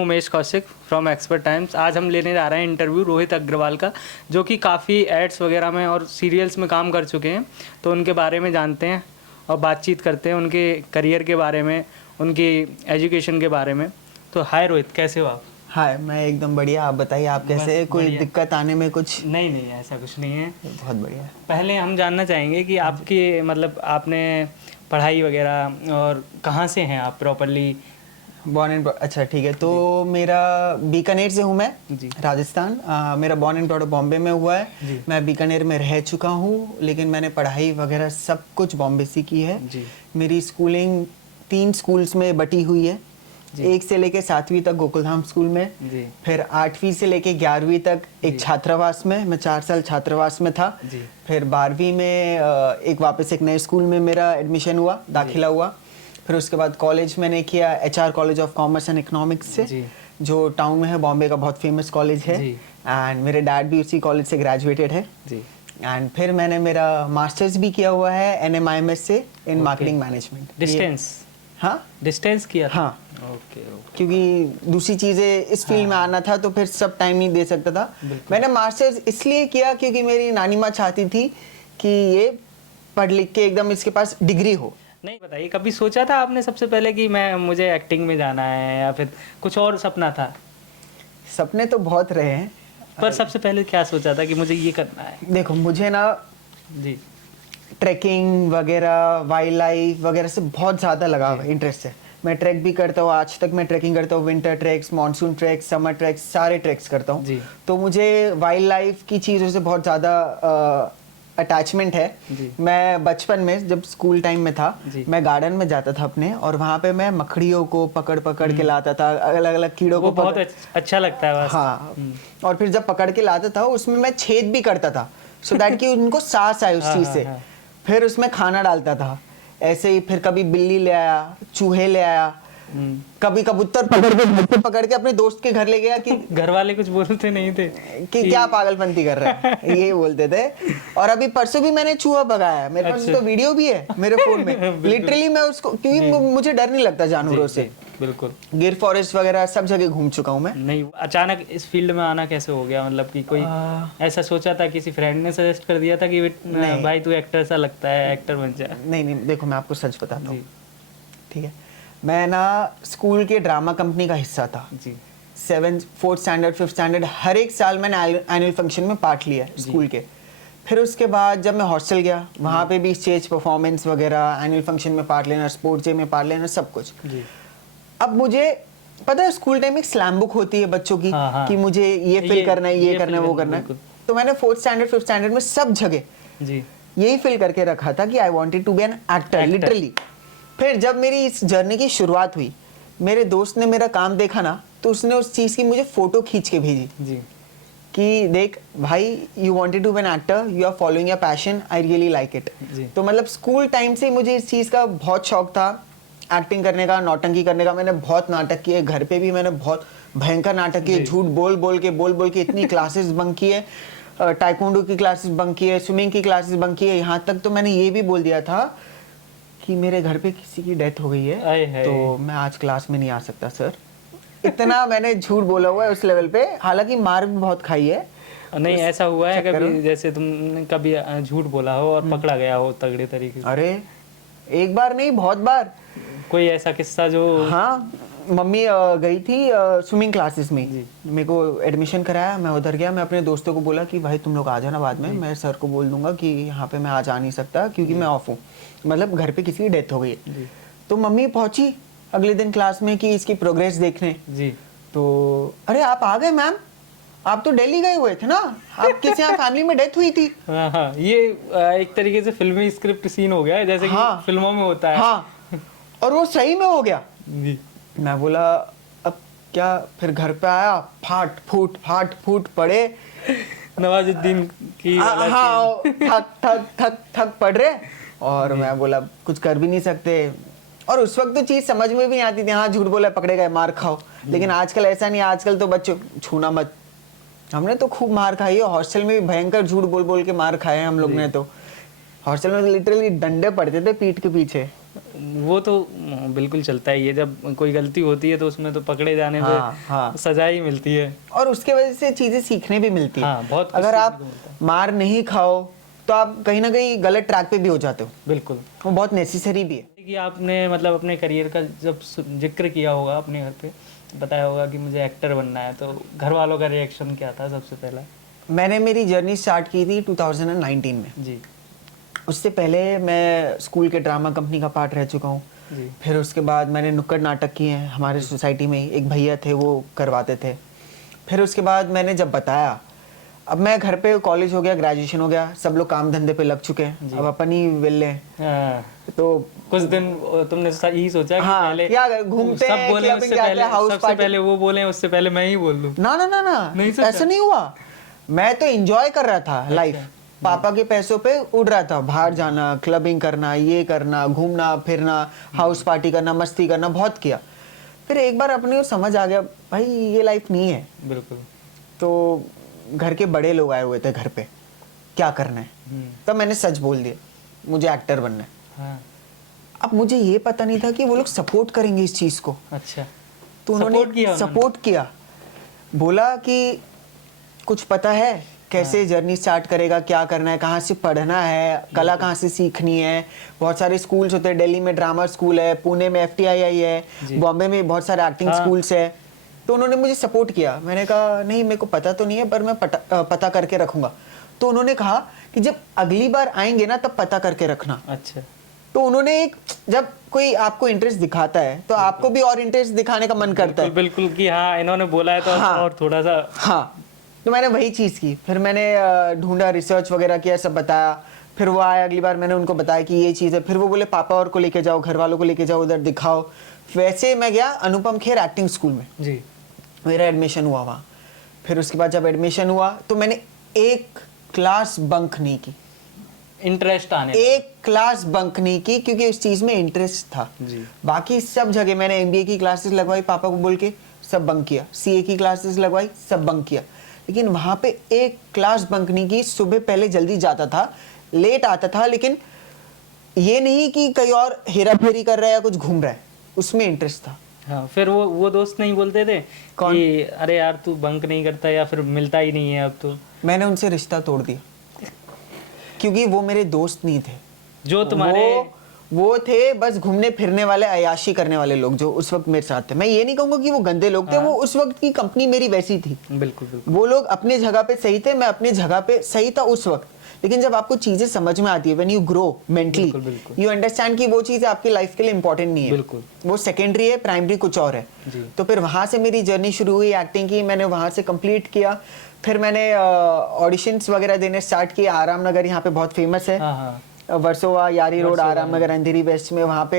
हूँ Umesh Kaushik from expert times. आज हम लेने जा रहे हैं इंटरव्यू रोहित अग्रवाल का, जो कि काफ़ी एड्स वगैरह में और सीरियल्स में काम कर चुके हैं। तो उनके बारे में जानते हैं और बातचीत करते हैं, उनके करियर के बारे में, उनकी एजुकेशन के बारे में। तो हाय रोहित, कैसे हो आप? हाय, मैं एकदम बढ़िया। आप बताइए, आप कैसे हैं? कोई दिक्कत आने में कुछ? नहीं नहीं, ऐसा कुछ नहीं है। बहुत बढ़िया। पहले हम जानना चाहेंगे कि आपकी मतलब आपने पढ़ाई वगैरह और कहाँ से हैं आप प्रॉपरली? बॉर्न एंड अच्छा, ठीक है। तो मेरा बीकानेर से हूँ मैं, राजस्थान। मेरा बॉर्न एंड ब्रॉट बॉम्बे में हुआ है। मैं बीकानेर में रह चुका हूँ, लेकिन मैंने पढ़ाई वगैरह सब कुछ बॉम्बे से की है। मेरी स्कूलिंग 3 स्कूल्स में बटी हुई है। 1 से लेके 7वीं तक गोकुलधाम स्कूल में, फिर 8वीं से लेके 11वीं तक एक छात्रावास में, मैं 4 साल छात्रावास में था। फिर 12वीं में वापस एक नए स्कूल में मेरा एडमिशन हुआ, दाखिला हुआ। फिर उसके बाद कॉलेज मैंने किया HR college of commerce and economics से, जो टाउन में है, बॉम्बे का बहुत फेमस कॉलेज है। एंड मेरे डैड भी उसी कॉलेज से ग्रेजुएटेड है। एंड फिर मैंने मेरा मास्टर्स भी किया हुआ है NMIMS से इन मार्केटिंग मैनेजमेंट। डिस्टेंस? हाँ, डिस्टेंस किया था। हाँ, ओके। क्योंकि दूसरी चीज़ें इस फील्ड में आना था, तो फिर सब टाइम नहीं दे सकता था। मैंने मास्टर्स इसलिए किया क्योंकि मेरी नानी माँ चाहती थी कि ये पढ़ लिख के एकदम इसके पास डिग्री हो। नहीं, बताइए, कभी सोचा था आपने सबसे पहले कि मुझे एक्टिंग में जाना है, या फिर कुछ और सपना था? सपने तो बहुत रहे हैं, पर सबसे पहले क्या सोचा था कि मुझे ये करना है? देखो, मुझे ना ट्रैकिंग वगैरह, वाइल्ड लाइफ वगैरह से बहुत ज़्यादा लगाव है, इंटरेस्ट है। मैं ट्रैक भी करता हूँ, आज तक मैं ट्रैकिंग करता हूँ। Winter tracks, monsoon tracks, summer tracks, सारे ट्रैक्स करता हूँ। तो मुझे वाइल्ड लाइफ की चीज़ों से बहुत ज़्यादा अटैचमेंट है। मैं बचपन में जब स्कूल टाइम में था, मैं गार्डन में जाता था अपने, और वहाँ पे मैं मकड़ियों को पकड़ पकड़ के लाता था, अलग अलग कीड़ों को। बहुत अच्छा लगता है। हाँ, और फिर जब पकड़ के लाता था, उसमें मैं छेद भी करता था, सो दैट कि उनको सांस आए उस चीज़ से। फिर उसमें खाना डालता था ऐसे ही। फिर कभी बिल्ली ले आया, चूहे ले आया, कभी कबूतर पकड़ के अपने दोस्त के घर ले गया। कि घर वाले कुछ बोलते नहीं थे कि क्या पागलपंती कर रहा है, ये बोलते थे। और अभी परसों भी मैंने चूहा भगाया, मेरे पास तो वीडियो भी है मेरे फोन में। लिटरली मैं उसको, क्योंकि मुझे डर नहीं लगता जानवरों से। बिल्कुल। गिर फॉरेस्ट वगैरह सब जगह घूम चुका हूँ मैं। नहीं, अचानक इस फील्ड में आना कैसे हो गया? मतलब कि कोई ऐसा सोचा था, किसी फ्रेंड ने सजेस्ट कर दिया था कि भाई तू एक्टर सा लगता है, एक्टर बन जा? नहीं, देखो मैं आपको सच बताता हूँ, ठीक है। मैं ना स्कूल के ड्रामा कंपनी का हिस्सा था। 7th 4th standard 5th standard हर एक साल मैंने एनुअल फंक्शन में पार्ट लिया है स्कूल के। फिर उसके बाद जब मैं हॉस्टल गया, वहाँ पे भी स्टेज परफॉर्मेंस वगैरह, एनुअल फंक्शन में पार्ट लेना, स्पोर्ट्स डे में पार्ट लेना, सब कुछ। अब मुझे पता है, स्कूल टाइम में एक स्लैम बुक होती है बच्चों की, कि मुझे ये फिल करना है, ये करना है, वो करना है। तो मैंने 4th स्टैंडर्ड 5th स्टैंडर्ड में सब जगह यही फिल करके रखा था कि I wanted to be an actor, literally. फिर जब मेरी इस जर्नी की शुरुआत हुई, मेरे दोस्त ने मेरा काम देखा ना, तो उसने उस चीज़ की मुझे फोटो खींच के भेजी कि देख भाई, you wanted to be an actor, you are following your passion, I really like it. तो मतलब स्कूल टाइम से मुझे इस चीज़ का बहुत शौक था, एक्टिंग करने का, नौटंकी करने का। मैंने बहुत नाटक किए, घर पे भी मैंने बहुत भयंकर नाटक किए, झूठ बोल बोल के इतनी क्लासेस बंक किए, टाइकोंडो की क्लासेस बंक किए, स्विमिंग की क्लासेस बंक किए। यहाँ तक तो मैंने ये भी बोल दिया था कि मेरे घर पे किसी की डेथ हो गई है, तो मैं आज क्लास में नहीं आ सकता सर। इतना मैंने झूठ बोला हुआ है उस लेवल पे, हालांकि मार भी बहुत खाई है। नहीं, ऐसा हुआ है कभी, जैसे तुमने कभी झूठ बोला हो और पकड़ा गया हो तगड़े तरीके से? अरे एक बार नहीं, बहुत बार। कोई ऐसा किस्सा जो? हाँ, मम्मी गई थी स्विमिंग क्लासेस में, मेरे को एडमिशन कराया, मैं उधर गया। मैं अपने दोस्तों को बोला कि भाई तुम लोग आ जाना बाद में, मैं सर को बोल दूंगा कि यहाँ पे मैं आज आ नहीं सकता क्योंकि मैं ऑफ हूँ, मतलब घर पे किसी की डेथ हो गई है। तो मम्मी पहुंची अगले दिन क्लास में कि इसकी प्रोग्रेस देखने। तो अरे आप आ गए मैम, आप तो दिल्ली गए हुए थे ना, आप किसी यहाँ फैमिली में डेथ हुई थी। हाँ, ये एक तरीके से फिल्मी स्क्रिप्ट सीन हो गया है, जैसे कि फिल्मों में होता है। हाँ, और वो सही में हो गया। मैं बोला अब क्या? फिर घर पे आया, फाट फूट पड़े नवाजुद्दीन की। हाँ, थक पड़ रहे। और मैं बोला कुछ कर भी नहीं सकते। और उस वक्त तो चीज समझ में भी नहीं आती थी, हाँ झूठ बोला पकड़े गए, मार खाओ। लेकिन आजकल ऐसा नहीं, आजकल तो बच्चों छूना मत। हमने तो खूब मार खाई है, हॉस्टल में भी भयंकर झूठ बोल बोल के मार खाए हम लोग ने। तो हॉस्टल में लिटरली डंडे पड़ते थे पीठ के पीछे, वो तो बिल्कुल चलता ही है, जब कोई गलती होती है तो उसमें तो पकड़े जाने पे सजा ही मिलती है, और उसके वजह से चीजें सीखने भी मिलती है। हाँ, बहुत अगर आप मार नहीं खाओ तो आप कहीं ना कहीं गलत ट्रैक पे भी हो जाते हो। बिल्कुल, वो बहुत नेसेसरी भी है। कि आपने मतलब अपने करियर का जब जिक्र किया होगा अपने घर पे, बताया होगा कि मुझे एक्टर बनना है, तो घर वालों का रिएक्शन क्या था सबसे पहला? मैंने मेरी जर्नी स्टार्ट की थी 2019 में जी। उससे पहले मैं स्कूल के ड्रामा कंपनी का पार्ट रह चुका हूँ। फिर उसके बाद मैंने नुक्कड़ नाटक किए हैं हमारे सोसाइटी में ही, एक भैया थे वो करवाते थे। फिर उसके बाद मैंने जब बताया, अब मैं घर पे, कॉलेज हो गया, ग्रेजुएशन हो गया, सब लोग काम धंधे पे लग चुके हैं, अब अपन ही विले हैं। तो कुछ दिन तुमने यही सोचा कि हाँ, पहले क्या घूमते सब हैं, बोले क्लबिंग उससे जाते पहले, हैं, हाउस सबसे पार्टी। पहले वो बोले उससे पहले मैं ही बोल दूं? ना ना ना ना, नहीं सोचा? ऐसा नहीं हुआ। मैं तो एंजॉय कर रहा था लाइफ, पापा के पैसों पे उड़ रहा था, बाहर जाना, क्लबिंग करना, ये करना, घूमना फिरना, हाउस पार्टी करना, मस्ती करना, बहुत किया। फिर एक बार अपने को समझ आ गया भाई ये लाइफ नहीं है। बिल्कुल। तो घर के बड़े लोग आए हुए थे घर पे, क्या करना है, तब मैंने सच बोल दिया मुझे एक्टर बनना है। हाँ। अब मुझे ये पता नहीं था कि वो लोग सपोर्ट करेंगे इस चीज को। अच्छा, तो उन्होंने सपोर्ट किया, बोला कि कुछ पता है कैसे जर्नी स्टार्ट करेगा, क्या करना है, कहाँ से पढ़ना है, कला कहाँ से सीखनी है। बहुत सारे स्कूल्स होते हैं, दिल्ली में ड्रामा स्कूल है, पुणे में FTII है, बॉम्बे में बहुत सारे एक्टिंग स्कूल्स है। तो उन्होंने मुझे सपोर्ट किया। मैंने कहा नहीं, मेरे को पता तो नहीं है, पर मैं पता करके रखूंगा। तो उन्होंने कहा कि जब अगली बार आएंगे ना तब पता करके रखना। अच्छा। तो उन्होंने एक, जब कोई आपको इंटरेस्ट दिखाता है तो आपको भी और इंटरेस्ट दिखाने का मन करता है। बिल्कुल कि हाँ इन्होंने बोला है तो और थोड़ा सा। हाँ, तो मैंने वही चीज़ की। फिर मैंने ढूंढा, रिसर्च वगैरह किया, सब बताया। फिर वो आया, अगली बार मैंने उनको बताया कि ये चीज़ है। फिर वो बोले पापा और को लेके जाओ, घर वालों को लेके जाओ, उधर दिखाओ। वैसे मैं गया अनुपम खेर एक्टिंग स्कूल में जी, मेरा एडमिशन हुआ वहाँ। फिर उसके बाद जब एडमिशन हुआ तो मैंने एक क्लास बंक नहीं की, इंटरेस्ट आने, एक क्लास बंक नहीं की, क्योंकि उस चीज़ में इंटरेस्ट था जी। बाकी सब जगह मैंने MBA की क्लासेस लगवाई, पापा को बोल के सब बंक किया, CA की क्लासेस लगवाई, सब बंक किया, लेकिन वहाँ पे एक क्लास बंक नहीं की। सुबह पहले जल्दी जाता था, लेट आता था, लेकिन ये नहीं कि कहीं और हेरा फेरी कर रहा है या कुछ घूम रहा है, उसमें इंटरेस्ट था। हाँ, फिर वो दोस्त नहीं बोलते थे कौन? कि अरे यार तू बंक नहीं करता या फिर मिलता ही नहीं है अब तो? मैंने उनसे रिश्ता तोड़ दिया, क्योंकि वो मेरे दोस्त नहीं थे। जो तुम्हारे वो थे बस घूमने फिरने वाले, अयाशी करने वाले लोग जो उस वक्त मेरे साथ थे। मैं ये नहीं कहूंगा कि वो गंदे लोग थे, वो उस वक्त की कंपनी मेरी वैसी थी। बिल्कुल बिल्कुल। वो लोग अपने जगह पे सही थे, मैं अपने जगह पे सही था उस वक्त। लेकिन जब आपको चीजें समझ में आती है, when you grow mentally, you understand कि वो चीजें आपकी लाइफ के लिए इंपॉर्टेंट नहीं है, बिल्कुल। वो सेकेंडरी है, प्राइमरी कुछ और है। तो फिर वहां से मेरी जर्नी शुरू हुई एक्टिंग की, मैंने वहां से कंप्लीट किया। फिर मैंने ऑडिशंस वगैरह देने स्टार्ट किए। आराम नगर यहाँ पे बहुत फेमस है, वर्सोवा, यारी रोड, आराम नगर, अंधेरी वेस्ट में। वहाँ पे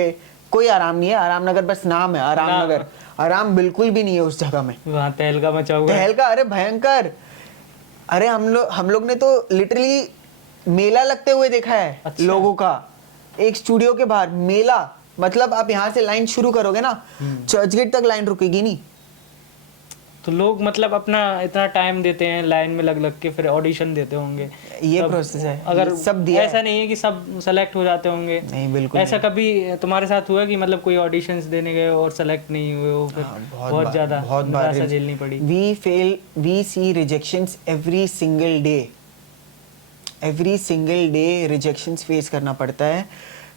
कोई आराम नहीं है, आराम नगर बस नाम है आराम नगर, आराम बिल्कुल भी नहीं है उस जगह में। वहाँ तहलका मचा हुआ है। तहलका, अरे भयंकर। अरे हम लोग ने तो लिटरली मेला लगते हुए देखा है। अच्छा। लोगों का एक स्टूडियो के बाहर मेला, मतलब आप यहाँ से लाइन शुरू करोगे ना, चर्चगेट तक लाइन रुकेगी नहीं। तो लोग मतलब अपना इतना टाइम देते हैं लाइन में लग लग के, फिर ऑडिशन देते होंगे। ये प्रोसेस है, अगर सब दिया ऐसा नहीं है कि सब सेलेक्ट हो जाते होंगे। नहीं, बिल्कुल ऐसा कभी तुम्हारे साथ हुआ कि मतलब कोई ऑडिशंस देने गए और सेलेक्ट नहीं हुए हो, फिर बहुत ज्यादा निराशा झेलनी पड़ी? We see rejections every single day rejections face करना पड़ता है।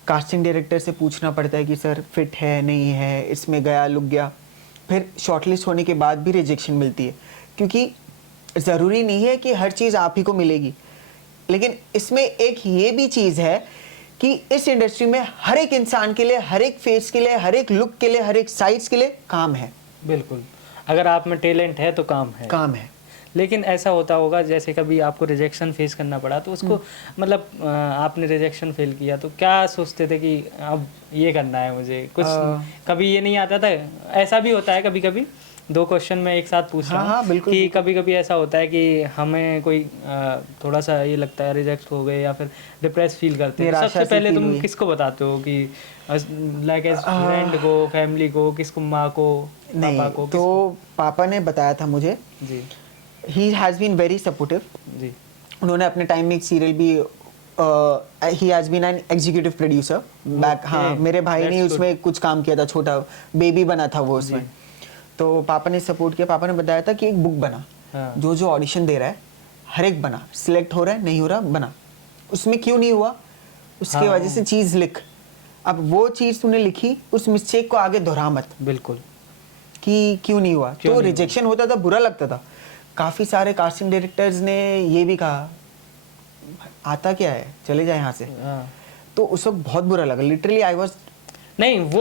कास्टिंग डायरेक्टर से पूछना पड़ता है कि सर फिट है नहीं है, इसमें गया लुक गया। फिर शॉर्टलिस्ट होने के बाद भी रिजेक्शन मिलती है, क्योंकि ज़रूरी नहीं है कि हर चीज़ आप ही को मिलेगी। लेकिन इसमें एक ये भी चीज़ है कि इस इंडस्ट्री में हर एक इंसान के लिए, हर एक फेस के लिए, हर एक लुक के लिए, हर एक साइड्स के लिए काम है। बिल्कुल, अगर आप में टैलेंट है तो काम है। लेकिन ऐसा होता होगा जैसे कभी आपको रिजेक्शन फेस करना पड़ा, तो उसको मतलब आपने रिजेक्शन फेल किया तो क्या सोचते थे कि अब ये करना है मुझे? कुछ कभी ये नहीं आता था? ऐसा भी होता है कभी कभी, दो क्वेश्चन में एक साथ पूछ रहा हूँ कि कभी कभी ऐसा होता है कि हमें कोई थोड़ा सा ये लगता है रिजेक्ट हो गए या फिर डिप्रेस फील करते हैं, सबसे पहले तुम किसको बताते हो कि लाइक एज फ्रेंड को, फैमिली को, किसको, माँ को, पापा को? तो पापा ने बताया था मुझे जी, he has been very supportive जी। उन्होंने अपने टाइम में एक सीरियल भी he has been an executive producer back. हाँ, मेरे भाई ने उसमें कुछ काम किया था, छोटा बेबी बना था वो उसमें। तो पापा ने सपोर्ट किया। पापा ने बताया था कि एक बुक बना, जो जो ऑडिशन दे रहा है हर एक बना, सिलेक्ट हो रहा है नहीं हो रहा बना, उसमें क्यों नहीं हुआ उसके वजह से चीज लिख। अब वो चीज तूने लिखी, उस मिस्टेक को आगे दोहरा मत। बिल्कुल, कि क्यों नहीं हुआ। तो रिजेक्शन होता था, बुरा लगता था। काफी सारे कास्टिंग डायरेक्टर्स ने ये भी कहा आता क्या है, चले जाए यहाँ से। तो उस वक्त बहुत बुरा लगा, लिटरली आई वाज नहीं, वो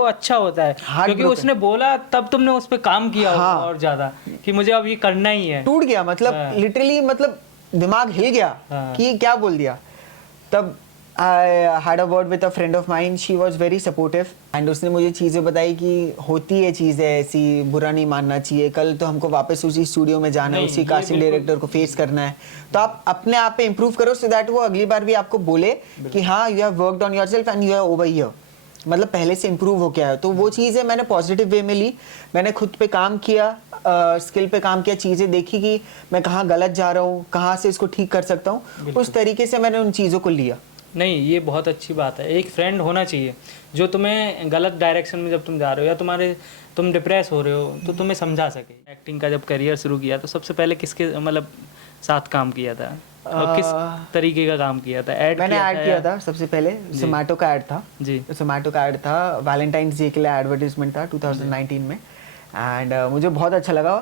अच्छा होता है क्योंकि उसने बोला तब तुमने उस पे काम किया और ज्यादा कि मुझे अब ये करना ही है। टूट गया, मतलब लिटरली, मतलब दिमाग हिल गया कि क्या बोल दिया। तब I had a word with a friend of mine. She was very supportive and उसने मुझे चीज़ें बताई कि होती है चीज़ें ऐसी, बुरा नहीं मानना चाहिए। कल तो हमको वापस उसी स्टूडियो में जाना है, उसी कास्टिंग डायरेक्टर को फेस करना है। तो आप अपने आप पे इम्प्रूव करो सो दैट वो अगली बार भी आपको बोले कि हाँ you have worked on yourself and you are over here, मतलब पहले से इम्प्रूव हो गया है। तो वो चीज़ें मैंने पॉजिटिव वे में ली। मैंने खुद पे काम किया, स्किल पे काम किया, चीज़ें देखी कि मैं कहाँ गलत जा रहा हूँ, कहाँ से इसको ठीक कर सकता हूँ। उस तरीके से मैंने उन चीज़ों को लिया। नहीं, ये बहुत अच्छी बात है। एक फ्रेंड होना चाहिए जो तुम्हें गलत डायरेक्शन में जब तुम जा रहे हो या तुम डिप्रेस हो रहे हो तो तुम्हें समझा सके। एक्टिंग का जब करियर शुरू किया तो सबसे पहले किसके मतलब साथ काम किया था और किस तरीके का काम किया था? मैंने ऐड किया था सबसे पहले, जोमेटो का ऐड था जी। जोमेटो का ऐड था, वैलेंटाइंस डे के लिए एडवर्टाइजमेंट था 2019 में। एंड मुझे बहुत अच्छा लगा।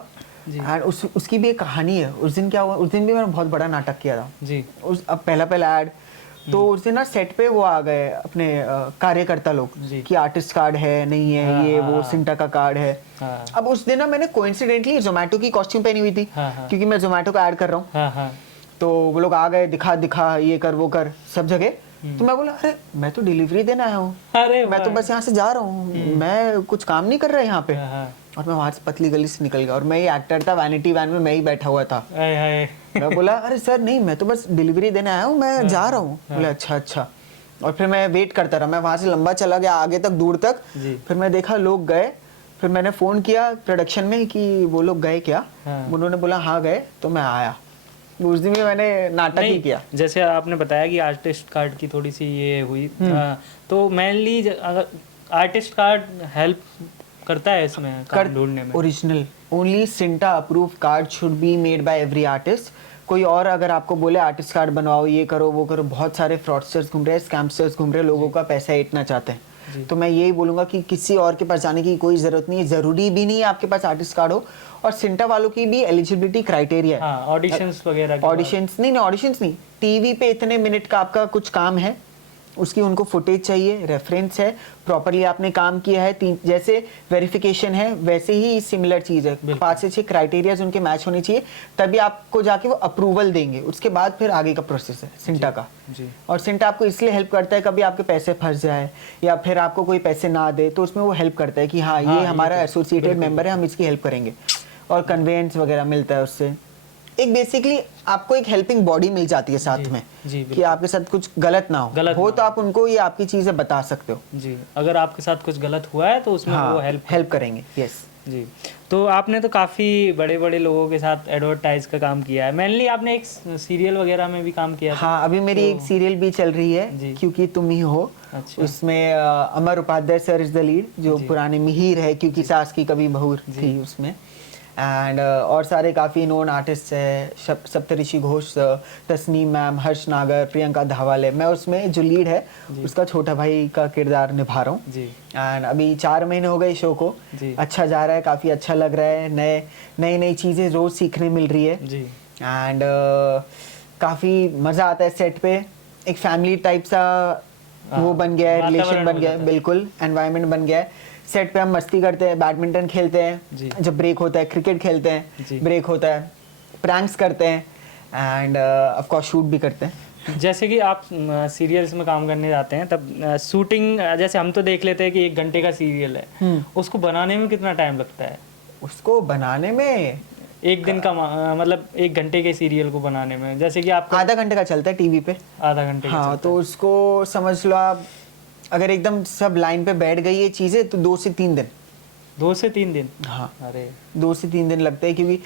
एंड उसकी भी एक कहानी है। उस दिन क्या हुआ, उस दिन भी मैंने बहुत बड़ा नाटक किया था जी। अब पहला ऐड तो उस दिन ना सेट पे वो आ गए अपने कार्यकर्ता लोग कि आर्टिस्ट कार्ड है नहीं है, ये वो सिंटा का कार्ड है। अब उस दिन ना मैंने कोइंसिडेंटली जोमेटो की कॉस्ट्यूम पहनी हुई थी क्योंकि मैं जोमेटो का ऐड कर रहा हूँ। तो वो लोग आ गए, दिखा ये कर वो कर सब जगह। तो मैं बोला अरे मैं तो डिलीवरी देने आया हूँ, मैं तो बस यहाँ से जा रहा हूँ, मैं कुछ काम नहीं कर रहा यहाँ पे। और मैं वहां से पतली गली से निकल गया और मैं ही एक्टर था, वैनिटी वैन में मैं ही बैठा हुआ था। मैं बोला अरे सर नहीं, मैं तो बस डिलीवरी देने आया हूँ, मैं जा रहा हूँ। बोले अच्छा। और फिर मैं वेट करता रहा, मैं वहां से लंबा चला गया आगे तक, दूर तक। फिर मैं देखा लोग गए, फिर मैंने फोन किया प्रोडक्शन में कि वो लोग गए क्या। उन्होंने बोला हाँ गए, तो मैं आया। उस दिन भी मैंने नाटक ही किया। जैसे आपने बताया कि आर्टिस्ट कार्ड की थोड़ी सी ये हुई, तो मेनली अगर आर्टिस्ट कार्ड हेल्प करता है इसमें काम ढूंढने में। Original only CINTAA approve card should be made by every artist. कोई और अगर आपको बोले आर्टिस्ट कार्ड बनवाओ, ये करो वो करो, बहुत सारे फ्रॉडस्टर्स घूम रहे हैं, स्कैमस्टर्स घूम रहे हैं, लोगों का पैसा ऐंठना चाहते हैं। तो मैं यही बोलूंगा कि किसी और के पास जाने की कोई जरूरत नहीं है, जरूरी भी नहीं है आपके पास आर्टिस्ट कार्ड हो। और सिंटा वालों की भी एलिजिबिलिटी क्राइटेरिया है, ऑडिशंस वगैरह। ऑडिशंस नहीं, टीवी पे इतने मिनट का आपका कुछ काम है, उसकी उनको फुटेज चाहिए, रेफरेंस है, प्रॉपर्ली आपने काम किया है, जैसे वेरिफिकेशन है वैसे ही सिमिलर चीज है। 5 से 6 क्राइटेरियाज उनके मैच होने चाहिए, तभी आपको जाके वो अप्रूवल देंगे। उसके बाद फिर आगे का प्रोसेस है सिंटा का जी। और सिंटा आपको इसलिए हेल्प करता है, कभी आपके पैसे फंस जाए या फिर आपको कोई पैसे ना दे तो उसमें वो हेल्प करता है कि हाँ ये हमारा एसोसिएटेड मेंबर है, हम इसकी हेल्प करेंगे। और कन्वेंस वगैरह मिलता है उससे। एक बेसिकली आपको एक हेल्पिंग बॉडी मिल जाती है साथ में कि आपके साथ कुछ गलत ना हो तो आप उनको ये आपकी चीजें बता सकते हो जी। अगर आपके साथ कुछ गलत हुआ है तो उसमें वो हेल्प करेंगे। यस जी। तो आपने तो काफ़ी बड़े बड़े लोगों के साथ एडवर्टाइज का काम किया है। मेनली आपने एक सीरियल वगैरह में भी काम किया था। हाँ, अभी मेरी एक सीरियल भी चल रही है क्योंकि तुम ही हो। अच्छा। उसमें Amar Upadhyay sir is the lead, जो पुराने मिहिर है क्योंकि सास की कभी बहू थी उसमें। एंड और सारे काफ़ी नोन आर्टिस्ट है, सप्तऋषि घोष, तस्नीम मैम, हर्ष नागर, प्रियंका धावाले। मैं उसमें जो लीड है उसका छोटा भाई का किरदार निभा रहा हूँ। एंड अभी 4 महीने हो गए शो को, अच्छा जा रहा है, काफ़ी अच्छा लग रहा है, नई चीज़ें रोज़ सीखने मिल रही है। एंड काफ़ी मज़ा आता है सेट पे, एक फैमिली टाइप सा वो बन गया है, रिलेशन बन गया है, बिल्कुल एनवायरनमेंट बन गया है। सेट पे हम मस्ती करते हैं, बैडमिंटन खेलते हैं, जब ब्रेक होता है क्रिकेट खेलते हैं, ब्रेक होता है प्रैंक्स करते हैं एंड ऑफ कोर्स शूट भी करते हैं। जैसे कि आप सीरियल्स में काम करने जाते हैं तब शूटिंग, जैसे हम तो देख लेते हैं कि 1 घंटे का सीरियल है, उसको बनाने में कितना टाइम लगता है? उसको बनाने में 1 दिन का मतलब 1 घंटे के सीरियल को बनाने में, जैसे कि आपका आधा घंटे का चलता है टीवी पे, आधा घंटे। हाँ, तो उसको समझ लो आप, अगर एकदम सब लाइन पे बैठ गई ये चीजें तो 2 से 3 दिन। 2 से 3 दिन? हाँ, अरे 2 से 3 दिन लगते हैं क्योंकि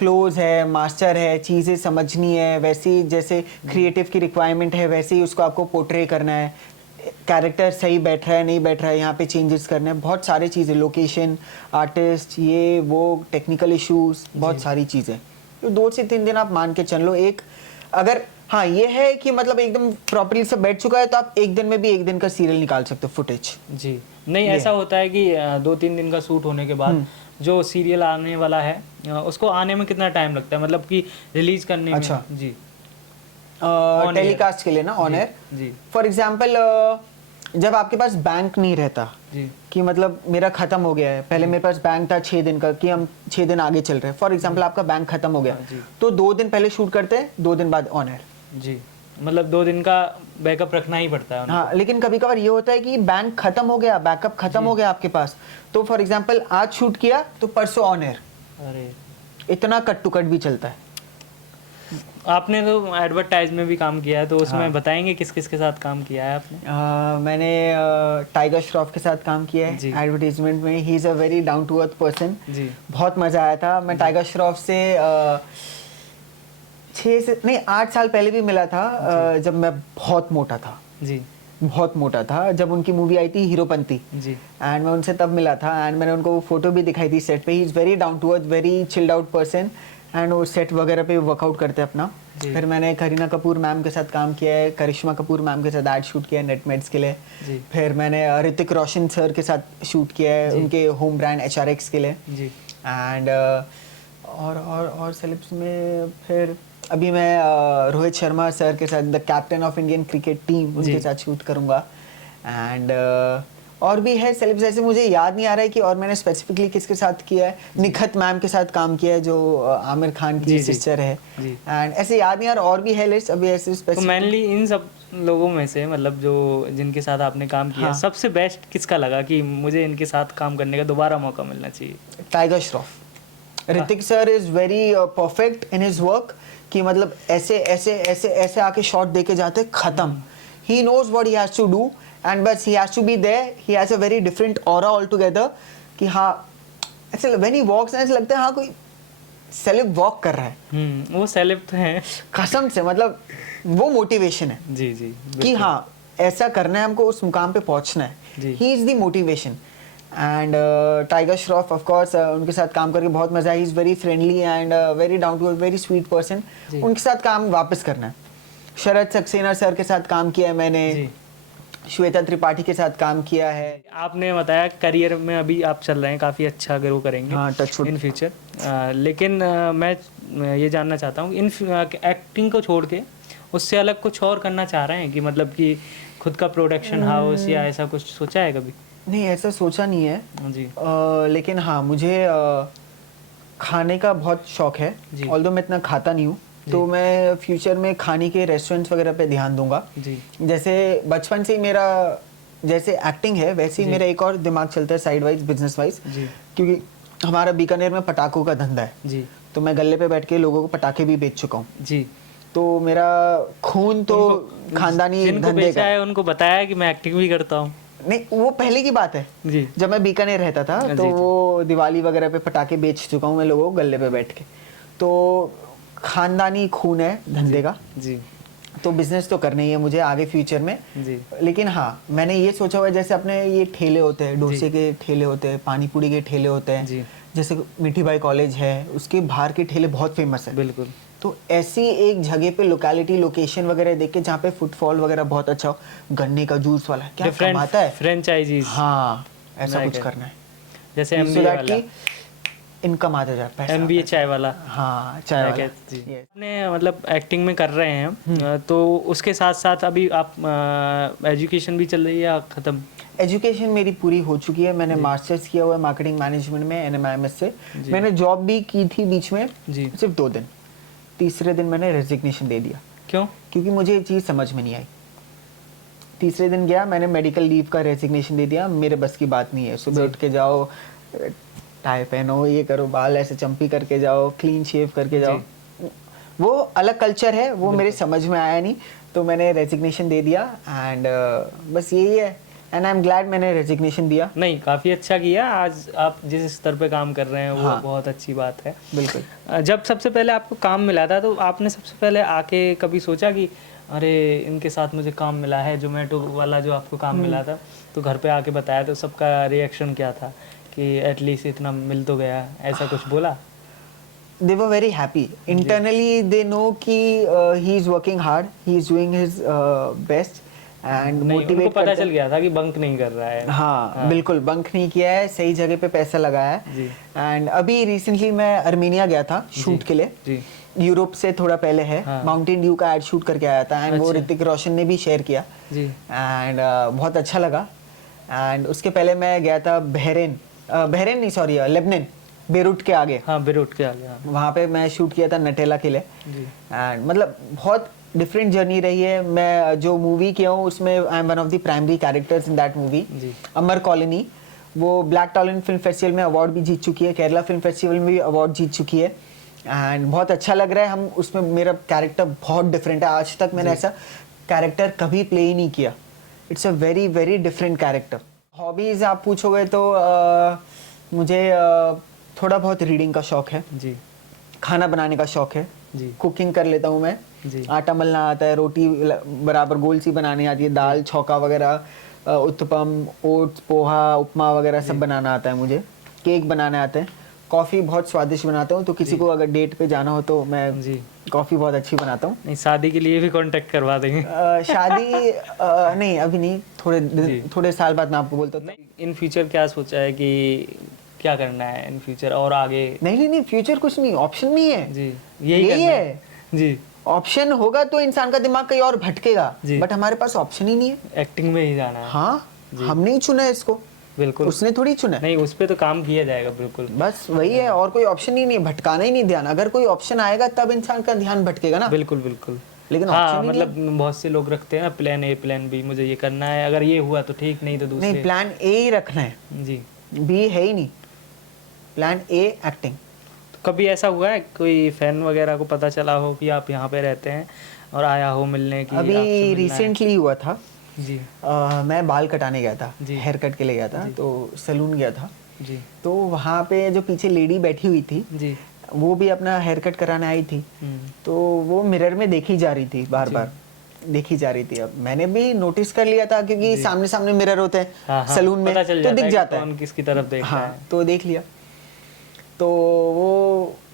क्लोज है, मास्टर है, चीज़ें समझनी है, वैसे ही जैसे क्रिएटिव की रिक्वायरमेंट है वैसे ही उसको आपको पोर्ट्रे करना है, कैरेक्टर सही बैठ रहा है नहीं बैठ रहा है, यहाँ पे चेंजेस करने हैं, बहुत सारी चीज़ें, लोकेशन, आर्टिस्ट, ये वो, टेक्निकल इश्यूज, बहुत सारी चीज़ें। तो 2 से 3 दिन आप मान के चल लो। एक अगर हाँ ये है कि मतलब एकदम प्रॉपर्ली से बैठ चुका है तो आप एक दिन में भी 1 दिन का सीरियल निकाल सकते हो फुटेज। जी नहीं, ऐसा होता है कि 2-3 दिन का शूट होने के बाद जो सीरियल आने वाला है उसको आने में कितना टाइम लगता है, मतलब कि रिलीज करने अच्छा। में? जी टेलीकास्ट के लिए ना, ऑन एयर। जी फॉर एग्जाम्पल जब आपके पास बैंक नहीं रहता जी कि मतलब मेरा खत्म हो गया है, पहले मेरे पास बैंक था 6 दिन का कि हम 6 दिन आगे चल रहे हैं, फॉर एग्जाम्पल आपका बैंक खत्म हो गया जी। तो 2 दिन पहले शूट करते हैं, 2 दिन बाद ऑन एयर। जी, मतलब 2 दिन का बैकअप रखना ही पड़ता है उनको। हाँ, लेकिन कभी कभार ये होता है कि बैंक खत्म हो गया, बैकअप खत्म हो गया आपके पास, तो फॉर एग्जाम्पल आज शूट किया तो परसों ऑन एयर। अरे, इतना कट टू कट भी चलता है। आपने तो एडवर्टाइज में भी काम किया है, तो उसमें बताएंगे किस किस के साथ काम किया है आपने? मैंने टाइगर श्रॉफ के साथ काम किया जी। है एडवर्टीजमेंट में। He is a very down to earth person. जी बहुत मज़ा आया था। मैं टाइगर श्रॉफ से 8 साल पहले भी मिला था, जब मैं बहुत मोटा था। जी बहुत मोटा था जब उनकी मूवी आई थी हीरोपंती। जी एंड मैं उनसे तब मिला था एंड मैंने उनको वो फोटो भी दिखाई थी सेट पे। He is very down to earth, very chilled out person and वो सेट वगैरह पे वर्कआउट करते हैं अपना। जी। फिर मैंने करीना कपूर मैम के साथ काम किया है, करिश्मा कपूर मैम के साथ एड शूट किया है नेटमेड्स के लिए। जी फिर मैंने ऋतिक रोशन सर के साथ शूट किया है उनके होम ब्रांड HRX के लिए। जी एंड और सेलेब्स में फिर अभी मैं रोहित शर्मा सर के साथ, the captain of Indian cricket team, उनके साथ शूट करूँगा। एंड और भी है सेलेब्स, जैसे मुझे याद नहीं आ रहा है कि और मैंने स्पेसिफिकली किसके साथ किया है। निखत मैम के साथ काम किया है जो आमिर खान की सिस्टर है। एंड ऐसे याद नहीं आ रहा, और भी है लिस्ट अभी ऐसे तो स्पेसिफिक। मेनली इन सब लोगों में से, मतलब जो जिनके साथ आपने काम किया, सबसे बेस्ट किसका लगा कि मुझे इनके साथ काम करने का दोबारा मौका मिलना चाहिए? Tiger Shroff. Hrithik sir is very perfect in his work कि मतलब ऐसे ऐसे ऐसे ऐसे आके शॉट देके जाते खत्म। He knows what he has to do and बस he has to be there. He has a very different aura altogether कि हाँ ऐसे व्हेन ही वॉक्स ऐसे लगता है हाँ कोई सेलेब वॉक कर रहा है। वो सेलेब तो है कसम से, मतलब वो मोटिवेशन है। जी जी कि हाँ ऐसा करना है हमको, उस मुकाम पे पहुंचना है। He is the motivation. And Tiger Shroff of course, उनके साथ काम करके बहुत मजा है। He is very friendly and very down to earth, very sweet person. उनके साथ काम वापस करना है। शरद सक्सेना सर के साथ काम किया है मैंने, श्वेता त्रिपाठी के साथ काम किया है। आपने बताया करियर में अभी आप चल रहे हैं, काफ़ी अच्छा ग्रो करेंगे इन फ्यूचर। लेकिन मैं ये जानना चाहता हूँ, इन एक्टिंग को छोड़ के उससे अलग कुछ और करना चाह रहे हैं कि मतलब कि खुद का प्रोडक्शन हाउस या ऐसा कुछ सोचा है कभी? नहीं, ऐसा सोचा नहीं है जी। लेकिन हाँ मुझे खाने का बहुत शौक है। ऑल्दो मैं इतना खाता नहीं हूँ, तो मैं फ्यूचर में खाने के रेस्टोरेंट्स वगैरह पे ध्यान दूंगा। जी। जैसे बचपन से ही मेरा जैसे एक्टिंग है वैसे ही मेरा एक और दिमाग चलता है साइड वाइज, बिजनेस वाइज। क्योंकि हमारा बीकानेर में पटाखों का धंधा है। जी। तो मैं गले पे बैठ के लोगों को पटाखे भी बेच चुका हूँ। जी। तो मेरा खून तो खानदानी धंधे का है। उनको बताया कि मैं एक्टिंग भी करता हूँ? नहीं, वो पहले की बात है। जी। जब मैं बीकानेर रहता था तो वो दिवाली वगैरह पे पटाखे बेच चुका हूँ मैं लोगों को गले पे बैठ के। तो खानदानी खून है धंधे का। जी। तो बिजनेस तो करना ही है मुझे आगे फ्यूचर में। जी। लेकिन हाँ मैंने ये सोचा हुआ है, जैसे अपने ये ठेले होते हैं, डोसे के ठेले होते हैं, पानी पूरी के ठेले होते हैं। जी। जैसे मिठी बाई कॉलेज है, उसके बाहर के ठेले बहुत फेमस है। बिल्कुल। तो ऐसी एक जगह पे लोकेलिटी, लोकेशन वगैरह देख के जहाँ पे फुटफॉल वगैरह बहुत अच्छा हो, गन्ने का जूस वाला क्या कमाता है, फ्रेंचाइजीज। हाँ ऐसा कुछ करना है। जैसे MBA वाला इनकम आता जाए, पैसा MBA चाय वाला। हाँ चाय वाला। आपने मतलब एक्टिंग में कर रहे हैं तो उसके साथ साथ अभी आप एजुकेशन भी चल रही है या खत्म? एजुकेशन मेरी पूरी हो चुकी है। मैंने मास्टर्स किया हुआ है मार्केटिंग मैनेजमेंट में NMIMS से। मैंने जॉब भी की थी बीच में, सिर्फ 2 दिन। तीसरे दिन मैंने रेजिग्नेशन दे दिया। क्यों? क्योंकि मुझे ये चीज़ समझ में नहीं आई। तीसरे दिन गया, मैंने मेडिकल लीव का रेजिग्नेशन दे दिया। मेरे बस की बात नहीं है। सुबह उठ के जाओ, टाई पहनो, ये करो, बाल ऐसे चंपी करके जाओ, क्लीन शेव करके जाओ, वो अलग कल्चर है, वो मेरे समझ में आया नहीं। तो मैंने रेजिग्नेशन दे दिया एंड बस यही है। एंड आई एम ग्लैड मैंने रेजिग्नेशन दिया। नहीं, काफ़ी अच्छा किया। आज आप जिस स्तर पे काम कर रहे हैं वो हाँ, बहुत अच्छी बात है। बिल्कुल। जब सबसे पहले आपको काम मिला था तो आपने सबसे पहले आके कभी सोचा कि अरे इनके साथ मुझे काम मिला है, जोमेटो वाला जो आपको काम मिला था, तो घर पे आके बताया तो सबका रिएक्शन क्या था कि एटलीस्ट इतना मिल तो गया, ऐसा कुछ बोला? They were very happy. Internally, they know कि he is working hard, he is doing his best and नहीं, उनको motivate पता करते चल गया था कि बंक नहीं कर रहा है। हैं। हाँ, बिल्कुल बंक नहीं किया है, सही जगह पे पैसा लगाया है। एंड अभी रिसेंटली मैं अर्मेनिया गया था शूट के लिए। जी। यूरोप से थोड़ा पहले है, हाँ। माउंटेन ड्यू का एड शूट करके आया था एंड वो ऋतिक रोशन ने भी शेयर किया जी। एंड बहुत अच्छा लगा। एंड उसके पहले मैं गया था बहरेन नहीं सॉरी लेबनान, बेरूट के आगे। हाँ, बेरूट के आगे। हाँ। वहाँ पे मैं शूट किया था नटेला के लिए एंड मतलब बहुत डिफरेंट जर्नी रही है। मैं जो मूवी किया हूँ उसमें I am one of the primary characters in that movie. Amar colony वो ब्लैक टैलेंट फिल्म फेस्टिवल में अवार्ड भी जीत चुकी है, केरला फिल्म फेस्टिवल में भी अवार्ड जीत चुकी है एंड बहुत अच्छा लग रहा है। हम उसमें मेरा कैरेक्टर बहुत डिफरेंट है, आज तक मैंने ऐसा कैरेक्टर कभी प्ले ही नहीं किया। It's a very very different character. Hobbies आप पूछोगे तो मुझे थोड़ा बहुत रीडिंग का शौक है जी। खाना बनाने का शौक है जी। कुकिंग कर लेता हूँ मैं जी। आटा मलना आता है, रोटी बराबर गोल सी बनानी आती है, दाल छौका वगैरह, उत्तपम, ओट्स, पोहा, उपमा वगैरह सब बनाना आता है मुझे। केक बनाने आते हैं, कॉफ़ी बहुत स्वादिष्ट बनाता हूँ, तो किसी को अगर डेट पे जाना हो तो मैं जी कॉफ़ी बहुत अच्छी बनाता हूँ। नहीं, शादी के लिए भी कांटेक्ट करवा देंगे। शादी नहीं अभी नहीं, थोड़े साल बाद मैं आपको बोलता हूँ। इन फ्यूचर क्या सोचा है कि क्या करना है इन फ्यूचर और आगे? नहीं फ्यूचर कुछ नहीं, ऑप्शन नहीं है जी, यही है जी। ऑप्शन होगा तो इंसान का दिमाग कहीं और भटकेगा, बट हमारे पास ऑप्शन ही नहीं है। एक्टिंग में ही जाना है। हाँ, हमने ही चुना है इसको, बिल्कुल, उसने थोड़ी चुना है। नहीं, उस पे तो काम किया जाएगा बिल्कुल। बस वही है, और कोई ऑप्शन ही नहीं है, भटकाना ही नहीं ध्यान। अगर कोई ऑप्शन आएगा तब इंसान का ध्यान भटकेगा ना। बिल्कुल बिल्कुल। लेकिन हाँ, मतलब बहुत से लोग रखते हैं ना प्लान ए प्लान बी, मुझे ये करना है, अगर ये हुआ तो ठीक, नहीं तो दूसरे। नहीं, प्लान ए ही रखना है जी, बी है ही नहीं, प्लान ए एक्टिंग। तो कभी ऐसा हुआ है कोई फैन वगैरह को पता चला हो कि आप यहाँ पे रहते हैं और आया हो मिलने की? अभी रिसेंटली हुआ था जी। मैं बाल कटाने गया था, हेयर कट के लिए गया था, तो सैलून गया था जी। तो वहाँ पे जो पीछे लेडी बैठी हुई थी जी, वो भी अपना हेयर कट कराने आई थी, तो वो मिरर में देखी जा रही थी, बार बार देखी जा रही थी। अब मैंने भी नोटिस कर लिया था क्योंकि सामने सामने मिरर होते हैं सैलून में, तो दिख जाता है किसकी तरफ देख रहा है। तो देख लिया, तो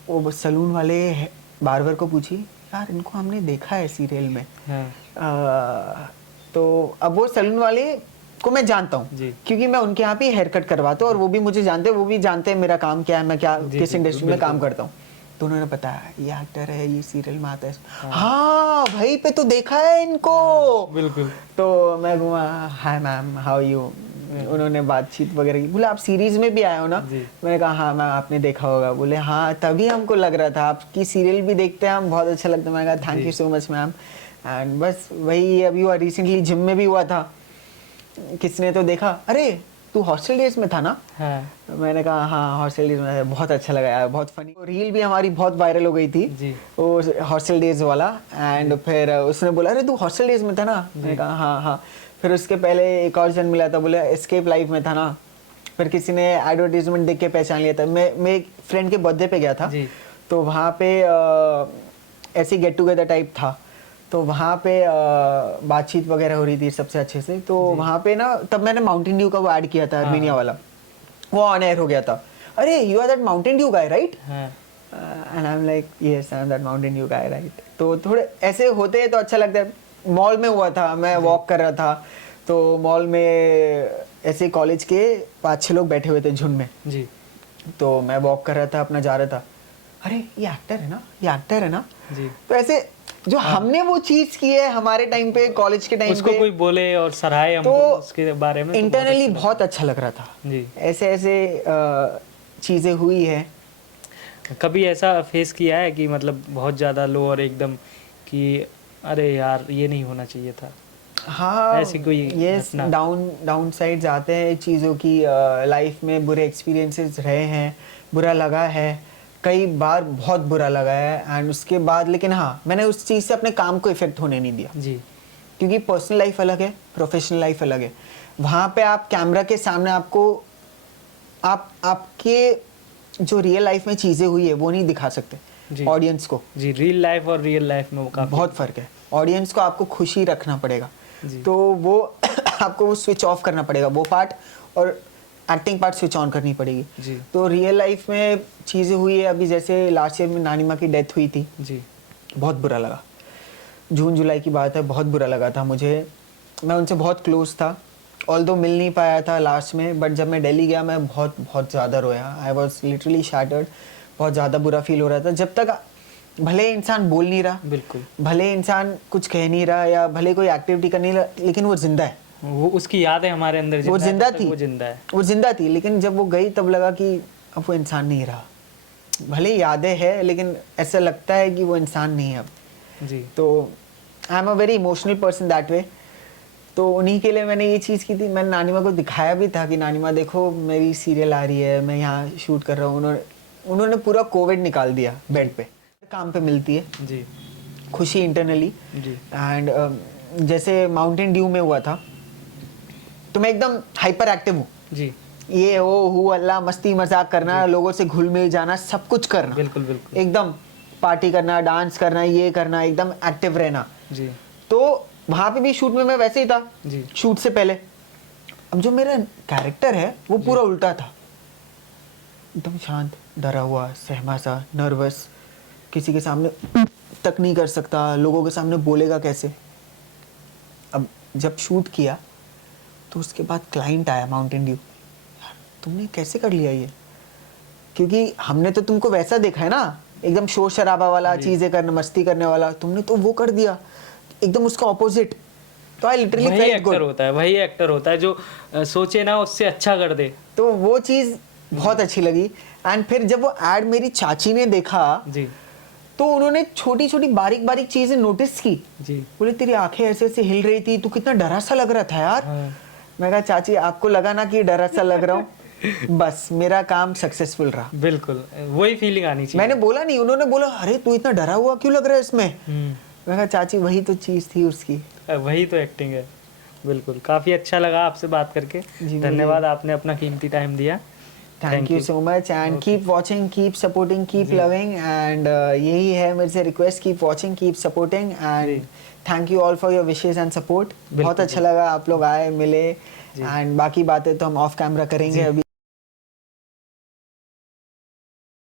वो सैलून वाले बार्बर को पूछी, यार इनको हमने देखा है सीरियल में। तो अब वो सैलून वाले को मैं जानता हूँ क्योंकि मैं उनके यहाँ पे हेयर कट करवाता हूँ और वो भी मुझे जानते हैं, वो भी जानते हैं मेरा काम क्या है, मैं क्या किस इंडस्ट्री में काम करता हूँ। तो उन्होंने बताया ये एक्टर है, ये सीरियल में आता है। हाँ भाई पे तो देखा है इनको, बिल्कुल। तो मैं घुमा, हाय मैम हाउ यू, उन्होंने बातचीत वगैरह की। बोले आप सीरीज में भी आए हो ना? मैंने कहा हाँ मैम आपने देखा होगा। बोले हाँ तभी हमको लग रहा था, आपकी सीरियल भी देखते हैं हम, बहुत अच्छा लगता है। मैंने कहा thank you so much ma'am. And बस वही अभी हुआ, रिसेंटली जिम में भी हुआ था, किसने तो देखा, अरे तू हॉस्टल डेज में था ना? मैंने कहा हाँ हॉस्टल डेज में, बहुत अच्छा लगा यार, बहुत फनी। रील भी हमारी बहुत वायरल हो गई थी वो हॉस्टल डेज वाला। एंड फिर उसने बोला अरे तू हॉस्टल डेज में था ना? मैंने कहा हाँ हाँ। फिर उसके पहले एक और जन मिला था, बोले एस्केप लाइफ में था ना? फिर किसी ने एडवर्टीजमेंट देख के पहचान लिया था। मैं एक फ्रेंड के बर्थडे पे गया था, तो वहाँ पे ऐसे गेट टुगेदर टाइप था, तो वहाँ पे बातचीत वगैरह हो रही थी सबसे अच्छे से। तो वहाँ पे ना तब मैंने माउंटेन ड्यू का वो ऐड किया था, अर्मेनिया वाला, वो ऑन एयर हो गया था। अरे you are that Mountain Dew guy right? And I am like yes I am that Mountain Dew guy right. तो थोड़े ऐसे होते हैं तो अच्छा लगता है। मॉल में हुआ था, मैं वॉक कर रहा था, तो मॉल में ऐसे कॉलेज के 5-6 लोग बैठे हुए थे झुंड में जी। तो मैं वॉक कर रहा था, अपना जा रहा था, अरे ये एक्टर है ना, ये एक्टर है ना जी। तो ऐसे जो हमने वो चीज की है हमारे टाइम पे, कॉलेज के टाइम पे, उसको कोई बोले और सराहे तो उसके बारे में इंटरनली बहुत अच्छा लग रहा था जी। ऐसे ऐसे चीजें हुई है। कभी ऐसा फेस किया है कि मतलब बहुत ज़्यादा लो और एकदम कि अरे यार ये नहीं होना चाहिए था? हाँ, ऐसी कोई यस, डाउन साइड्स आते हैं चीज़ों की, लाइफ में बुरे एक्सपीरियंसेस रहे हैं, बुरा लगा है, कई बार बहुत बुरा लगा है। एंड उसके बाद लेकिन हाँ, मैंने उस चीज़ से अपने काम को इफेक्ट होने नहीं दिया जी, क्योंकि पर्सनल लाइफ अलग है, प्रोफेशनल लाइफ अलग है। वहाँ पे आप कैमरा के सामने आपके जो रियल लाइफ में चीज़ें हुई है वो नहीं दिखा सकते ऑडियंस को। जी, रियल लाइफ और रियल लाइफ में बहुत फ़र्क है। ऑडियंस को आपको खुशी रखना पड़ेगा, तो वो आपको वो स्विच ऑफ करना पड़ेगा वो पार्ट, और एक्टिंग पार्ट स्विच ऑन करनी पड़ेगी। तो रियल लाइफ में चीज़ें हुई है, अभी जैसे लास्ट ईयर में नानी माँ की डेथ हुई थी जी, बहुत बुरा लगा। जून जुलाई की बात है, बहुत बुरा लगा था मुझे। मैं उनसे बहुत क्लोज था, ऑल्दो मिल नहीं पाया था लास्ट में, बट जब मैं दिल्ली गया मैं बहुत ज़्यादा रोया। आई वॉज लिटरली शैटर्ड, बहुत ज़्यादा बुरा फील हो रहा था। जब तक भले इंसान बोल नहीं रहा, बिल्कुल, भले इंसान कुछ कह नहीं रहा या भले कोई एक्टिविटी कर नहीं रहा, लेकिन वो जिंदा है, वो उसकी याद है हमारे अंदर, वो जिंदा थी, वो जिंदा थी। लेकिन जब वो गई तब लगा कि अब वो इंसान नहीं रहा। भले यादें हैं लेकिन ऐसा लगता है कि वो इंसान नहीं है अब जी। तो I am a very emotional person that way. तो उन्हीं के लिए मैंने ये चीज़ की थी। मैंने नानी माँ को दिखाया भी था कि नानी माँ देखो मेरी सीरियल आ रही है, मैं यहाँ शूट कर रहा हूँ। उन्होंने पूरा कोविड निकाल दिया बेड पे, काम पे मिलती है जी खुशी इंटरनली जी। एंड जैसे माउंटेन ड्यू में हुआ था तो मैं एकदम हाइपर एक्टिव हूँ जी। ये वो हु अल्लाह, मस्ती मजाक करना, लोगों से घुल मिल जाना, सब कुछ करना, बिल्कुल बिल्कुल एकदम पार्टी करना, डांस करना, ये करना, एकदम एक्टिव रहना जी। तो वहाँ पे भी शूट में मैं वैसे ही था जी, शूट से पहले। अब जो मेरा कैरेक्टर है वो पूरा उल्टा था, एकदम शांत, डरा हुआ, सहमा सा, नर्वस, किसी के सामने तक नहीं कर सकता, लोगों के सामने बोलेगा कैसे। अब जब शूट किया तो उसके बाद क्लाइंट आया माउंटेन ड्यू, तुमने कैसे कर लिया ये? क्योंकि हमने तो तुमको वैसा देखा है ना, एकदम शोर शराबा वाला, चीजें करना, मस्ती करने वाला, तुमने तो वो कर दिया एकदम उसका ऑपोजिट। तो आई लिटरली फेल्ट गुड। वही एक्टर होता है जो सोचे ना उससे अच्छा कर दे, तो वो चीज बहुत अच्छी लगी। एंड फिर जब वो एड मेरी चाची ने देखा जी, तो उन्होंने छोटी छोटी बारीक बारीक चीजें नोटिस की जी। बोले तेरी आंखें ऐसे ऐसे हिल रही थी, तू कितना डरा सा लग रहा था यार। हाँ। मैं कहा चाची आपको लगा ना कि डरा सा लग रहा हूँ बस मेरा काम सक्सेसफुल रहा। बिल्कुल वही फीलिंग आनी चाहिए। मैंने बोला नहीं, उन्होंने बोला अरे तू इतना डरा हुआ क्यों लग रहा है इसमें। मैं कहा चाची वही तो चीज थी उसकी, वही तो एक्टिंग है। बिल्कुल, काफी अच्छा लगा आपसे बात करके, धन्यवाद आपने अपना कीमती टाइम दिया। Thank you so much and keep watching, keep supporting, keep loving and यही है मेरे से request, keep watching, keep supporting and thank you all for your wishes and support. बहुत अच्छा लगा आप लोग आए, मिले एंड बाकी बातें तो हम ऑफ कैमरा करेंगे अभी।